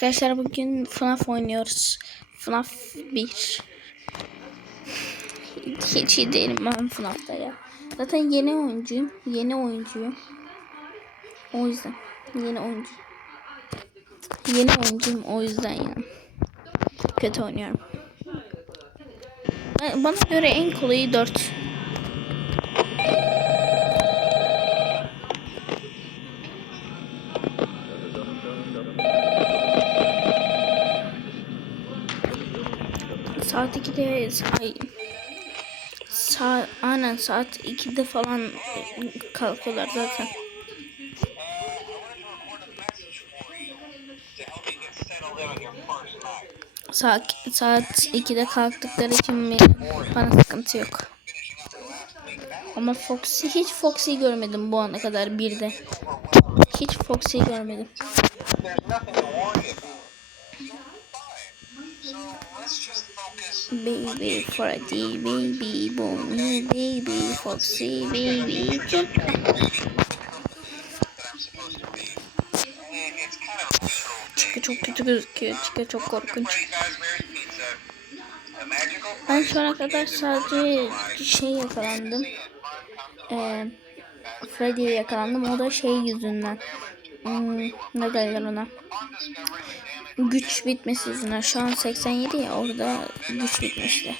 Arkadaşlar bugün FNAF oynuyoruz. FNAF 1. Hiç iyi değilim ben FNAF'ta ya. Zaten yeni oyuncuyum. Yeni oyuncuyum. O yüzden. Yeni oyuncu. Yeni oyuncuyum o yüzden ya. Kötü oynuyorum. Bana göre en kolayı 4. Saat 2'de ay, saat, aynen saat 2'de falan kalkıyorlar zaten. Saat, saat 2'de kalktıkları için bana sıkıntı yok. Ama Foxy hiç Foxy görmedim bu ana kadar bir de. Hiç Foxy görmedim. Baby Freddy, baby Bonnie, baby Foxy, baby. Çıkı çok kötü gözüküyor. Çıkı çok korkunç. Ben şu ana kadar sadece şey yakalandım. Ee, Freddy'ye yakalandım. O da şey yüzünden. Hmm, ne derler ona? Güç bitmesi yüzünden. Şu an 87 ya orada güç bitmişti.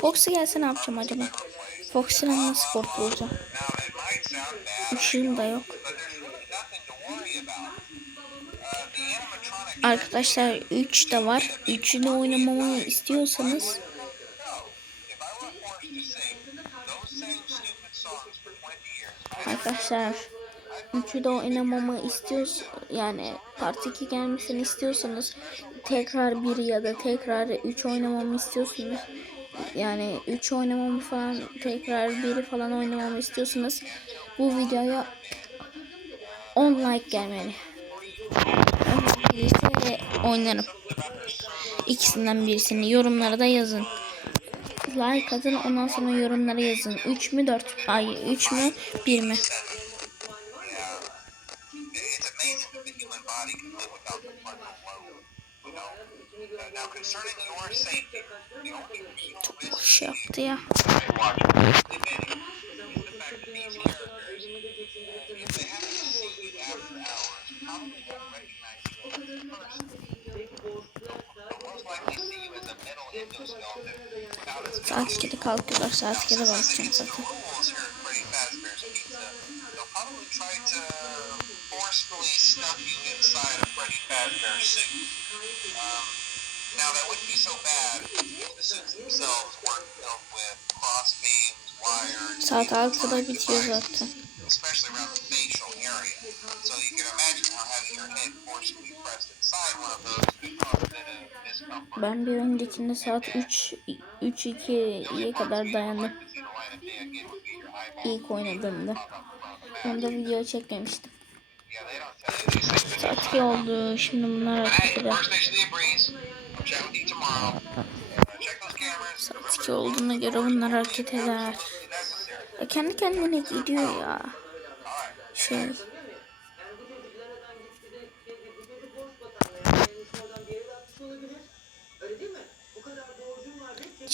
Foxy gelse ne yapacağım acaba? Foxy'den nasıl sound bad, Işığım da yok. Arkadaşlar 3 de var. 3'ünü oynamamı istiyorsanız If I were forced to sing those same stupid songs for 20 years, Arkadaşlar üçü de oynamamı istiyoruz yani part 2 gelmesini istiyorsanız tekrar bir ya da tekrar 3 oynamamı istiyorsunuz yani 3 oynamamı falan tekrar biri falan oynamamı istiyorsanız bu videoya 10 like gelmeli. 10 gelirse oynarım. İkisinden birisini yorumlara da yazın. Like atın ondan sonra yorumlara yazın. 3 mü 4 ay 3 mü 1 mi? Saat 2'de kalkıyorlar. Saat 2'de bakacağım zaten. now that wouldn't be Saat 6'da bitiyor zaten. Ben bir öncekinde saat 3 3 2'ye kadar dayandım. İlk oynadığımda. Onda video çekmemiştim. Saat 2 oldu. Şimdi bunlar cameras. Saat 2 olduğuna göre bunlar hareket eder. Ya kendi kendine gidiyor ya. Şey.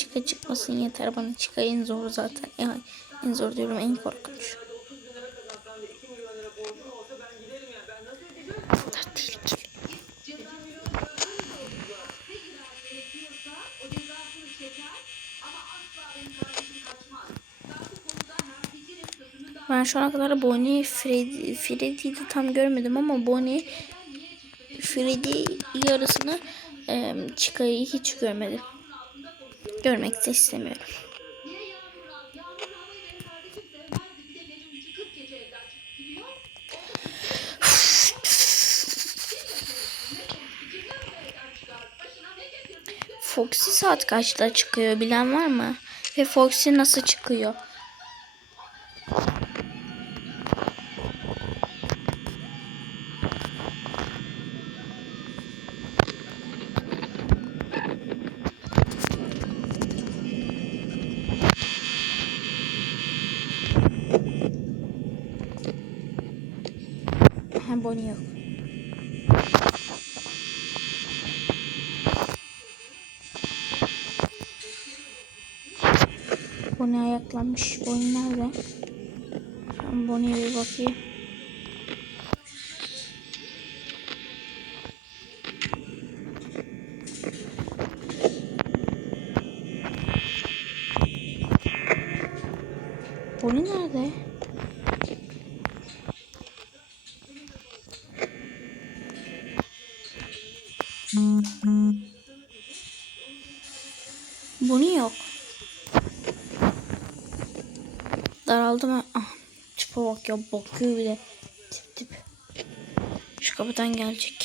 Çıka çıkmasın yeter bana. Çıka en zor zaten. Yani en zor diyorum en korkunç. Ben şu ana kadar Bonnie, Freddy, Freddy'yi de tam görmedim ama Bonnie, Freddy yarısını e, Chica'yı hiç görmedim. Görmek de istemiyorum. Foxy saat kaçta çıkıyor bilen var mı? Ve Foxy nasıl çıkıyor? Ama Bonnie yok. Bonnie ayaklanmış. Bonnie nerede? Ben Bonnie'ye bir bakayım. Bonnie nerede? Bonnie yok. Daraldı mı? Ah, tipe bak ya bakıyor bir de. Tip tip. Şu kapıdan gelecek.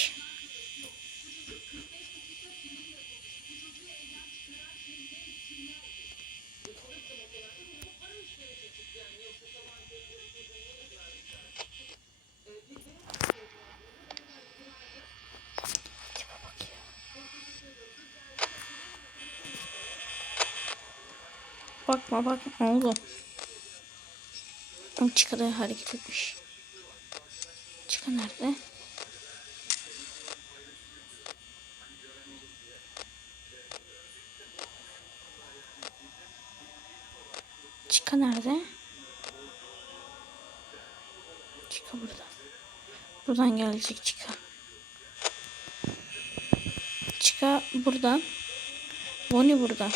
Bakma bakma oğlum. O çıkarı hareket etmiş. Çıka nerede? Çıka nerede? Çıka burada. Buradan gelecek çıka. Çıka buradan. Bonnie burada.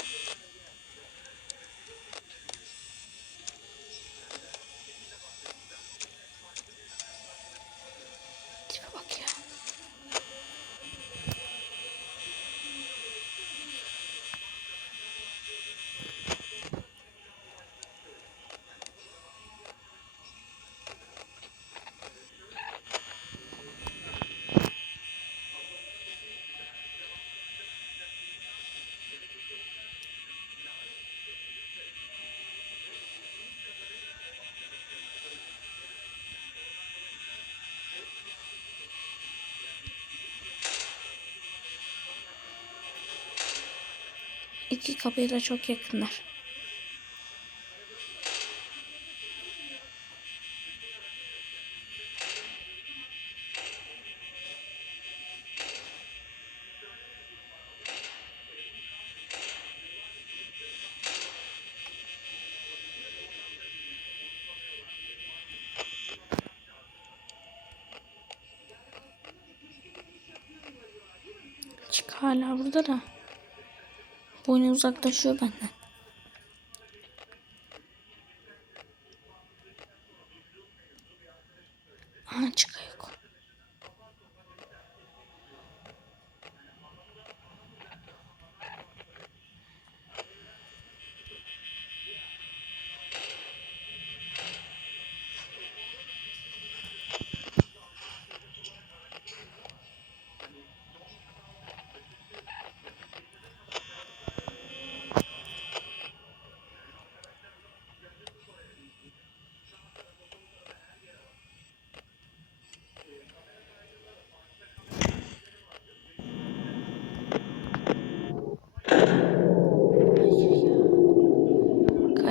İki kapıya da çok yakınlar. Hala burada da. Boynu uzaklaşıyor benden. Aha çıka yok.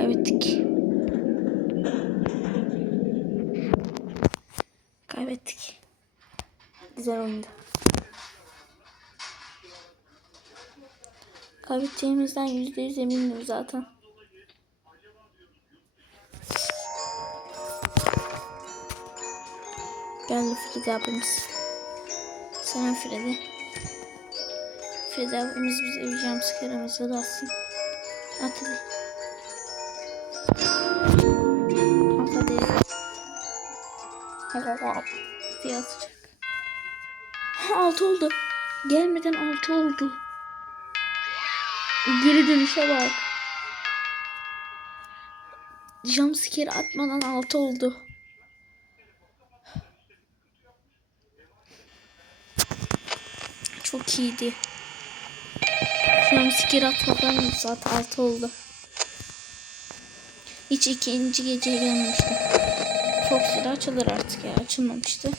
Kaybettik. Kaybettik. Güzel oyundu. Kaybedeceğimizden yüzde yüz eminim zaten. Geldi Freddy abimiz. Selam Freddy. Freddy abimiz bize bir jumpscare'ımızı da atsın. At hadi. At hadi. diye atacak. Ha, altı oldu. Gelmeden altı oldu. Geri dönüşe bak. Jumpscare atmadan altı oldu. Çok iyiydi. Jumpscare atmadan saat altı oldu. Hiç ikinci geceye gelmemiştim. Fox'da açılır artık ya. Açılmamıştı.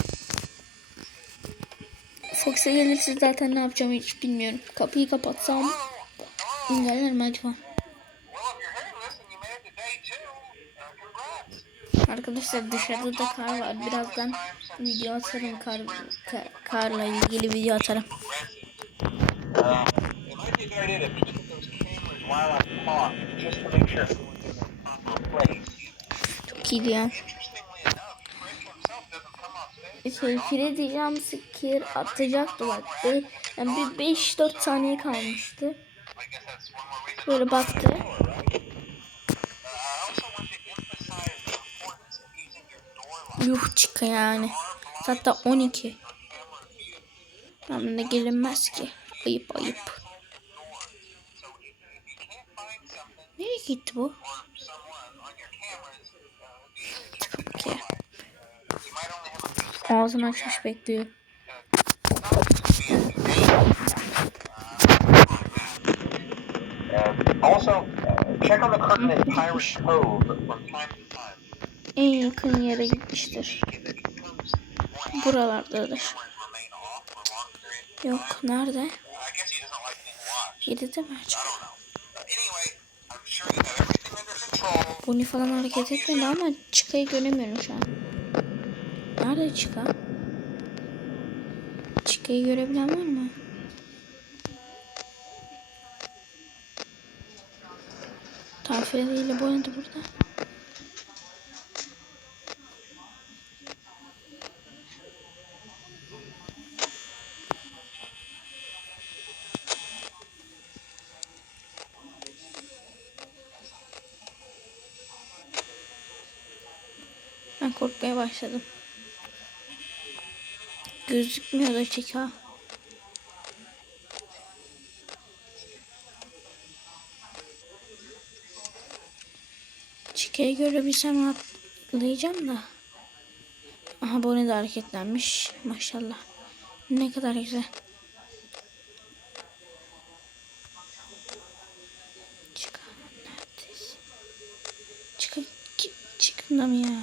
Fox'a gelirse zaten ne yapacağımı hiç bilmiyorum. Kapıyı kapatsam mi acaba? Arkadaşlar dışarıda da kar var. Birazdan video atarım kar, ka- karla ilgili video atarım. Çok off stage. Şey, Freddy jumpscare atacaktı baktı. Yani bir 5-4 saniye kalmıştı. Böyle baktı. Uh, Yuh çıka yani. Hatta 12. Ama gelinmez ki. Ayıp ayıp. Nereye gitti bu? or someone on your Also, uh, check on the curtain in Pirate's Cove from time to time. En yakın yere gitmiştir. Buralardadır. Yok nerede? I guess he doesn't like being watched. Yedi de mi I acaba? Bonnie falan hareket etmedi ama çıkayı göremiyorum şu an. Nerede çıka? Çıkayı görebilen var mı? Tafile ile Bonnie de burada. Ben korkmaya başladım. Gözükmüyor da çıka. Çıkayı görebilsem atlayacağım da. Aha Bonnie de hareketlenmiş. Maşallah. Ne kadar güzel. Çıka neredesin? Çıka çıkın da mı ya?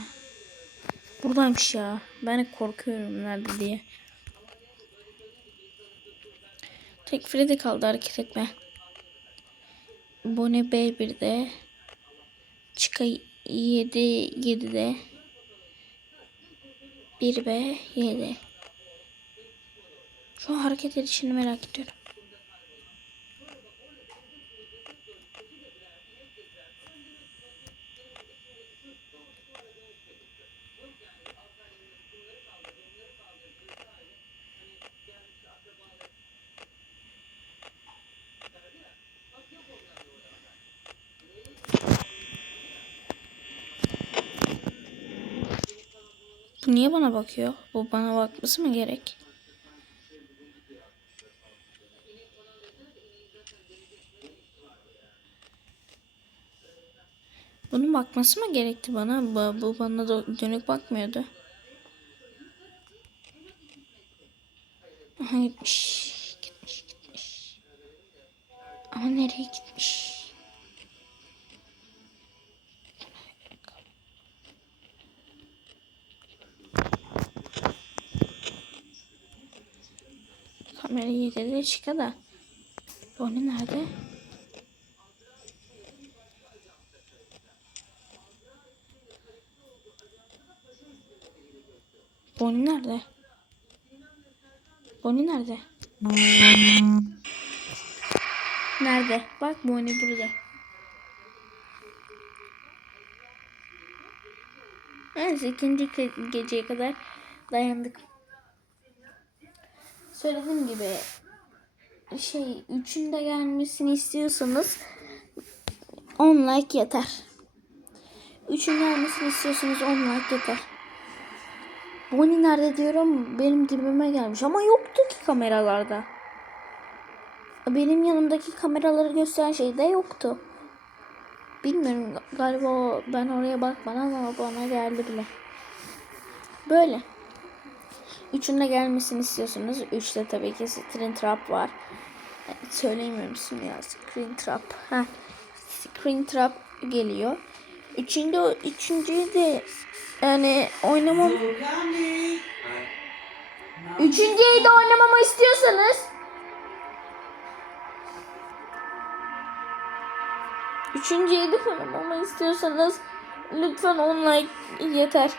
Buradaymış ya. Ben korkuyorum nerede diye. Tek Freddy kaldı hareket etme. Bonnie B1'de. Chica 7 7'de. 1B 7. Şu hareket edişini merak ediyorum. Bu niye bana bakıyor? Bu bana bakması mı gerek? Bunun bakması mı gerekti bana? Bu, bu bana dönük bakmıyordu. Aha Yedirdi çıka da. Bonnie nerede? Bonnie nerede? Bonnie nerede? Nerede? Bak Bonnie burada. Neyse ikinci ge- geceye kadar dayandık. Söylediğim gibi şey üçünde gelmesini istiyorsanız 10 like yeter. Üçün gelmesini istiyorsanız 10 like yeter. Bonnie nerede diyorum benim dibime gelmiş ama yoktu ki kameralarda. Benim yanımdaki kameraları gösteren şey de yoktu. Bilmiyorum galiba o- ben oraya bakmadan ama bana geldi bile. Böyle. Üçünde gelmesini istiyorsunuz. Üçte tabii ki Screen Trap var. Söyleyemiyorum ismini ya. Screen Trap. Ha. Screen Trap geliyor. Üçüncü, üçüncüyü de yani oynamam. Üçüncüyü de oynamamı istiyorsanız Üçüncüyü de oynamamı istiyorsanız Lütfen 10 like yeter.